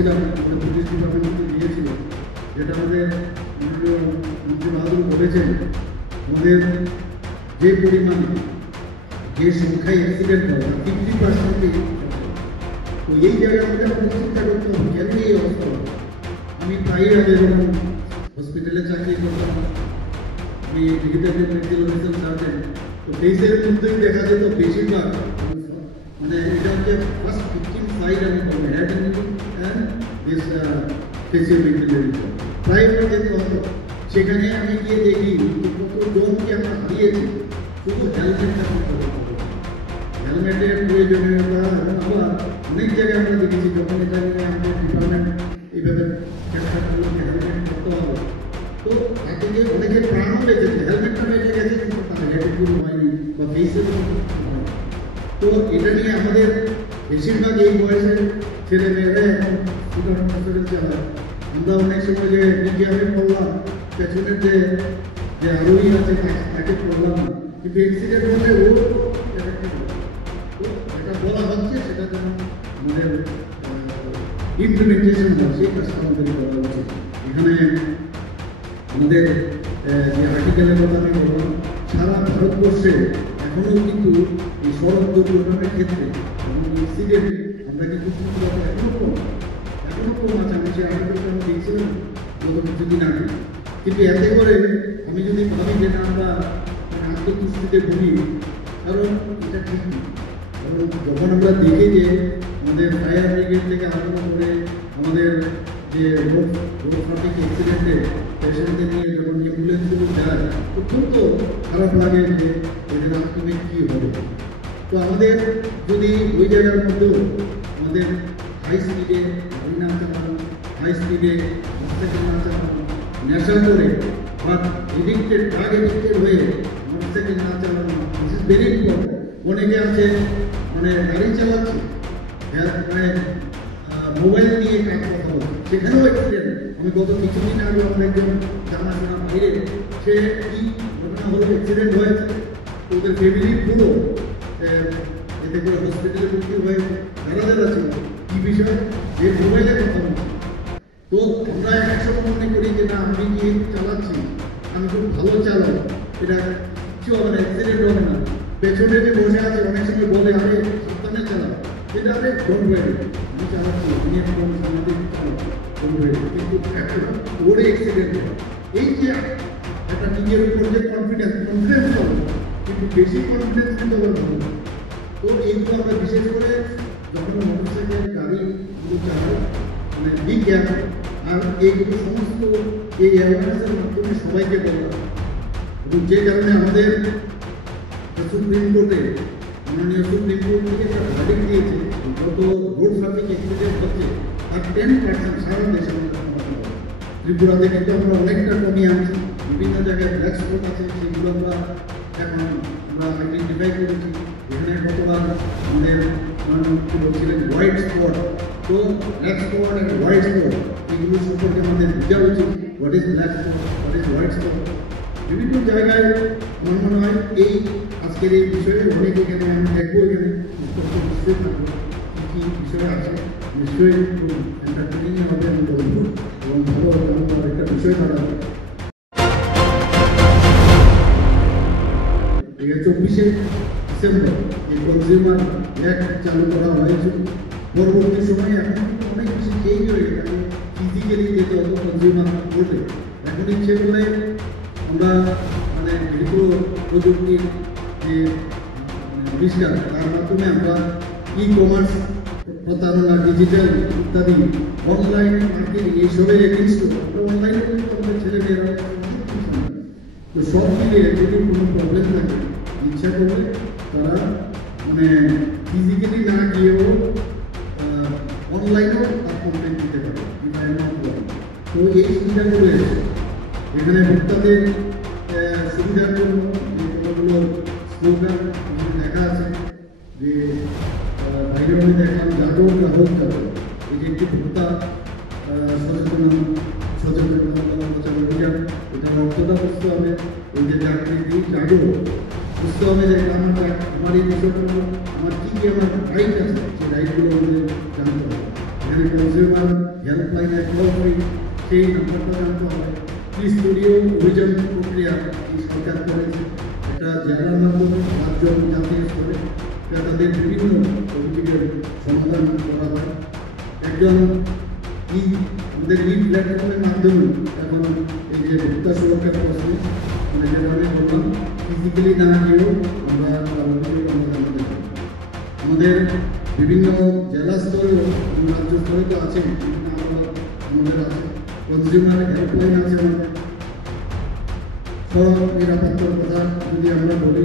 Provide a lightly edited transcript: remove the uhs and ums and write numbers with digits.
দেখছিলাম পুলিশ ডিপার্টমেন্টকে দিয়েছিল, যেটা আমাদের মাননীয় মন্ত্রী বাহাদুর বলেছেন, আমাদের যে পরিমাণ যে সংখ্যায় অ্যাক্সিডেন্ট হয় 50%। তো এই জায়গায় আমাদের চিন্তা করতে হবে কেন এই অবস্থা। আমি প্রায় আগে যখন হসপিটালে চাকরি করতাম, আমি ডিজিটাল মেডিকেল অফিসার সার্জেন, তো ফেসের মধ্যেই দেখা যেত বেশিরভাগ মানে এটা হচ্ছে ফার্স্ট 15 সাইড আমি বলবো head and this facial medical প্রায় যেতে হতো। সেখানে আমি গিয়ে দেখি কতজনকে আমরা হারিয়েছি শুধু হেলমেটের প্রয়োজনীয়তা। আবার অনেক জায়গায় আমরা দেখেছি যখন এটা নিয়ে আমাদের ডিপার্টমেন্ট এইভাবে চেষ্টা করলো যে হেলমেট করতে হবে, তো তাতে যে অনেকের প্রাণও বেঁচেছে, হেলমেটটা বেঁচে গেছে কিন্তু তার হেডগুলো হয়নি বা ফেসের হয়নি। তো এটা নিয়ে আমাদের বেশিরভাগ এই বয়সের ছেলে মেয়েরা এখন হসপিটাল চালায়। আমরা অনেক সময় যে মিডিয়ামে পড়লাম, পেছনের যে আরোহী আছে তাকে পড়লাম না, কিন্তু অ্যাক্সিডেন্ট হলে ও এটা বলা হচ্ছে সেটা যেন আমাদের ইমপ্লিমেন্টেশন হয়, সেই কাজটা আমাদের করা উচিত। এখানে আমাদের যে আর্টিকেলের কথা আমি বললাম, সারা ভারতবর্ষে এখনও কিন্তু এই সড়ক দুর্ঘটনার ক্ষেত্রে এবং অ্যাক্সিডেন্ট আমরা কিন্তু এখনো কম আছে। আমি সে আর্টিকেলটা আমি দেখছিলাম গত কিছুদিন আগে, কিন্তু এতে করে আমি যদি ভাবি যে না আমরা আত্মতুষ্টিতে ভুগি, কারণ এটা ঠিক না। কারণ যখন আমরা দেখি যে আমাদের ফায়ার ব্রিগেড থেকে আরম্ভ করে আমাদের যে রোড ট্রাফিক অ্যাক্সিডেন্টে পেশেন্টদের নিয়ে যখন অ্যাম্বুলেন্সগুলো যায়, অত্যন্ত খারাপ লাগে যে এদের আত্মীয় কী হবে। তো আমাদের যদি ওই জায়গার মধ্যেও আমাদের হাই স্পিডে গাড়ি না চালানো, হাই স্পিডে মোটরসাইকেল না চালানো, নেশা করে বা ড্রাগ এডিক্টেড হয়ে মোটরসাইকেল না চালানো, দিস ইজ ভেরি ইম্পর্টেন্ট। অনেকে আছে মানে গাড়ি চালাচ্ছে মানে মোবাইল নিয়ে কাজ কথা বলছে, সেখানেও অ্যাক্সিডেন্ট। আমি গত কিছুদিন আগে আমার একজন জানাশোনা বাইরে সে কি ঘটনা হলো, অ্যাক্সিডেন্ট হয়েছে, ওদের ফ্যামিলি পুরো এতে করে হসপিটালে ভর্তি হয়েছে। যারা ছিল কি বিষয় যে মোবাইলে কথা বলছে। তো আমরা একসময় মনে করি যে না আমি কি চালাচ্ছি, আমি খুব ভালো চালাই, এটা কিছু হবে না, অ্যাক্সিডেন্ট হবে না। পেছনে যে বসে আছে অনেক সময় বলে আরে সাবধানে চালাও, এটা আরে ডোন্ট ওয়ারি, আমি চালাচ্ছি, আমি একদম সামাজিক ডোন্ট ওয়ারি, কিন্তু একটা ওরে অ্যাক্সিডেন্ট হয়। এই যে একটা নিজের উপর যে কনফিডেন্স হবে, কিন্তু বেশি কনফিডেন্স কিন্তু আবার ভালো। তো এইগুলো আমরা বিশেষ করে যখন মোটরসাইকেল গাড়িগুলো চালাই মানে বিগ গ্যাপ, আর এইগুলো সমস্ত এই অ্যাওয়ারনেসের মাধ্যমে সবাইকে বলা। এবং যে কারণে আমাদের সুপ্রিম কোর্টে মাননীয় সুপ্রিম কোর্ট থেকে একটা ভার্ডিক্ট দিয়েছে, যত রোড ট্রাফিক অ্যাক্সিডেন্ট হচ্ছে তার 10% সারা দেশে আমাদের কমাতে হবে। ত্রিপুরাতে কিন্তু আমরা অনেকটা কমিয়ে আনছি, বিভিন্ন জায়গায় ব্ল্যাক স্পট আছে, সেগুলো আমরা এখন আমরা আইডেন্টিফাই করেছি। এখানে গতবার আমাদের প্রধানমন্ত্রী বলছিলেন হোয়াইট স্পট, তো black spot and white spot এইগুলো সম্পর্কে আমাদের বোঝা উচিত, what is black spot, what is white spot. বিভিন্ন জায়গায় আমার মনে হয় এই আজকের এই বিষয়ে অনেক এখানে আমি দেখবো, এখানে নিশ্চয়ই থাকবো কী কী বিষয় আছে, নিশ্চয়ই একটু এন্টারটেনিং হবে আমি বলবো এবং ভালো একটা বিষয় দাঁড়াবে। 24শে ডিসেম্বর এই কনজিউমার অ্যাক্ট চালু করা হয়েছিল। পরবর্তী সময়ে এখন অনেক বেশি চেঞ্জ হয়ে গেছে, ফিজিক্যালি যেতে হতো কনজিউমার কোর্টে, এখন ইচ্ছে করে আমরা মানে দ্রুত প্রযুক্তির যে আবিষ্কার তার মাধ্যমে আমরা ই-কমার্স প্রতারণা, ডিজিটাল ইত্যাদি অনলাইন মার্কেটিং এইসবের এগেইনস্ট আমরা অনলাইনে কিন্তু আমাদের ছেলেমেয়েরা তো সব মিলিয়ে যদি কোনো প্রবলেম থাকে ইচ্ছা করলে তারা মানে ফিজিক্যালি না গিয়েও অনলাইনেও তার কমপ্লেন দিতে পারে। তো এই সুবিধাগুলো এসেছে এখানে ভোক্তাদের সুবিধার জন্য যে কতগুলো স্লোগান দেখা আছে, যে বাইরে আমি দেখলাম জাগো গ্রাহক জাগো, এই যে একটি ভোক্তা সচেতনতা অভিযান, এটার অর্থটা বুঝতে হবে। ওই যে চাকরি দিই জাগো বুঝতে হবে যে আমার এই বিষয়গুলো আমার কী কী আমার রাইট আছে, সেই রাইটগুলো আমাদের জানতে হবে। এখানে যদি কনজিউমার হেল্পলাইনের টোল ফ্রি সেই নাম্বারটা জানতে হবে। ত্রিস্তরীয় অভিযান প্রক্রিয়া এই সরকার করেছে, এটা জেলার মাধ্যমে রাজ্য এবং জাতীয় স্তরে তাদের বিভিন্ন অভিযোগের সমাধান করা হয়। একজন আমাদের ই প্ল্যাটফর্মের মাধ্যমে এখন এই যে ভোক্তা সুরক্ষার প্রশ্নে মানে যেটা আমি বললাম, ফিজিক্যালি না গিয়েও আমরা জানাতে পারি। আমাদের বিভিন্ন জেলা স্তরেও এবং রাজ্য স্তরে তো আছে, বিভিন্ন আদালত আমাদের আছে, কনজিউমার হেল্পলাইন আছে আমাদের। সড়ক নিরাপত্তার কথা যদি আমরা বলি,